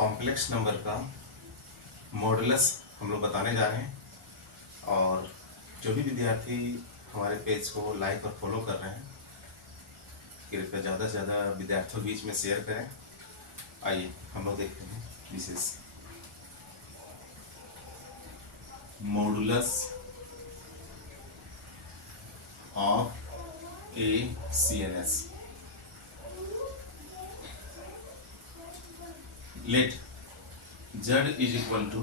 Complex number का modulus हम लोग बताने जा रहे हैं। और जो भी विद्यार्थी हमारे पेज को लाइक और फॉलो कर रहे हैं, कृपया ज़्यादा से ज़्यादा विद्यार्थियों के बीच में शेयर करें। आइए हम लोग देखते हैं विशेष modulus of ACNS। Let Z is equal to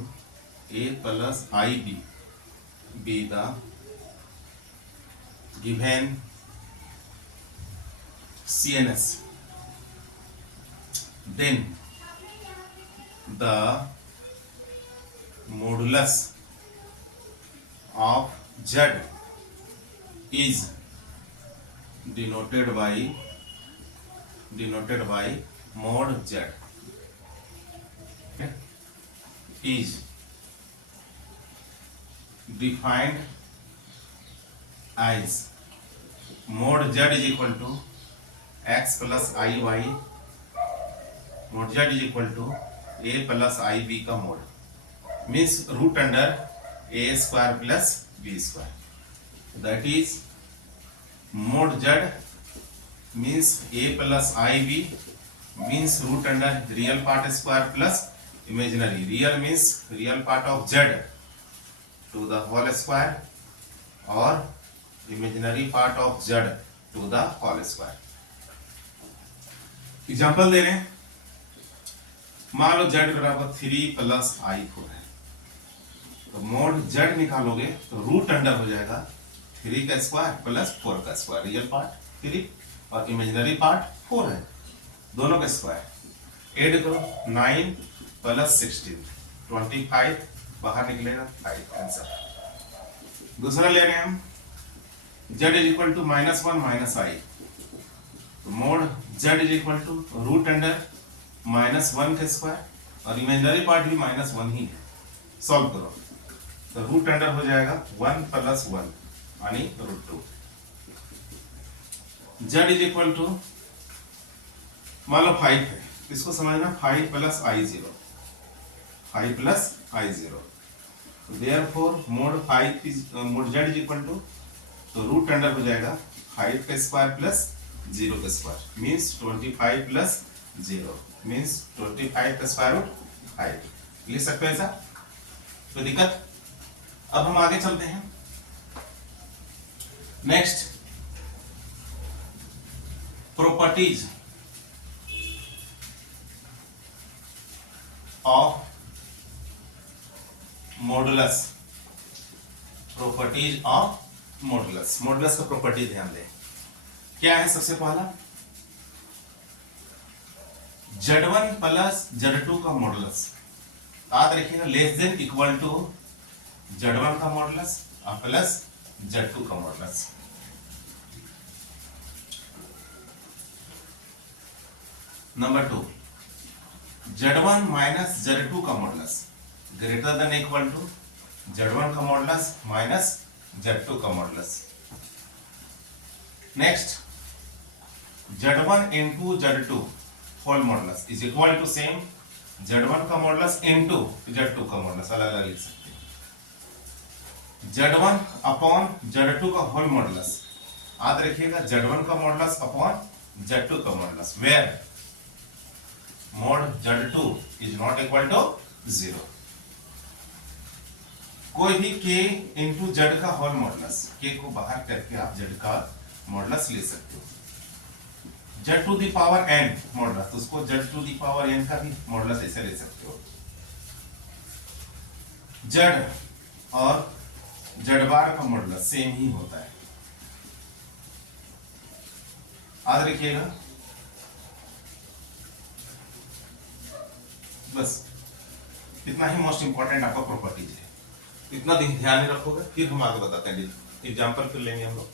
A plus IB be the given CNS. Then the modulus of Z is denoted by mod Z. Is defined as mod Z is equal to x plus IY, mod Z is equal to A plus IB का mod, means root under A square plus B square. That is mod Z means A plus IB means root under real part square plus imaginary. Real means real part of Z to the whole square or imaginary part of Z to the whole square. Example दे रहे हैं, मान लो Z बराबर 3 plus I4 है, तो mod Z निकालोगे तो root under हो जाएगा 3 का स्क्वायर प्लस 4 का स्क्वायर। रियल पार्ट 3 और इमेजिनरी पार्ट 4 है, दोनों का स्क्वायर ऐड करो। 9 प्लस 16 25, बाहर निकलेगा 5 आंसर। दूसरा ले रहे हैं हम, Z is equal to -1 minus I, तो mod Z is equal to root under -1 का स्क्वायर और इमेजिनरी पार्ट भी -1 ही है। सॉल्व करो तो रूट अंडर हो जाएगा 1 प्लस 1 यानी √2। Z इज इक्वल टू मान लो 5 है, इसको समझना 5 plus I0, 5 plus I0, therefore mod Z is equal to, तो रूट अंडर हो जाएगा 5 का स्क्वायर प्लस 0 का स्क्वायर, मीन्स 25 प्लस 0 मीन्स 25 का स्क्वायर रूट 5। लिख सकते हैं ऐसा, तो दिक्कत। अब हम आगे चलते हैं। Next, properties of modulus. Properties of modulus, modulus का प्रॉपर्टी ध्यान दें। क्या है? सबसे पहला Z1 प्लस Z2 का मॉडुलस, याद रखिएगा, less than equal to Z1 का मॉडुलस और प्लस Z2 का modulus. Number 2, Z1 minus Z2 का modulus greater than equal to Z1 का मॉडुलस माइनस Z2 का modulus. Next, Z1 into Z2 whole modulus is equal to same Z1 का modulus into Z2 का modulus, अलग अलग लिख सकते हैं। Z1 अपॉन Z2 का होल मॉडुलस, याद रखिएगा Z1 का मॉडुलस अपॉन Z2 का modulus, where mod Z2 is not equal to 0। कोई भी K इंटू Z का होल मॉडुलस, K को बाहर करके आप Z का मॉडुलस ले सकते हो। Z to the power n modulus, तो उसको Z to the power n का भी मॉडुलस ऐसे ले सकते हो। Z और Z बार का मॉडुलस सेम ही होता है, याद रखिएगा। बस इतना ही मोस्ट इंपॉर्टेंट आपका प्रॉपर्टीज है, इतना ध्यान में रखोगे, फिर हम आगे बताते हैं। एग्जाम्पल फिर लेंगे हम लोग।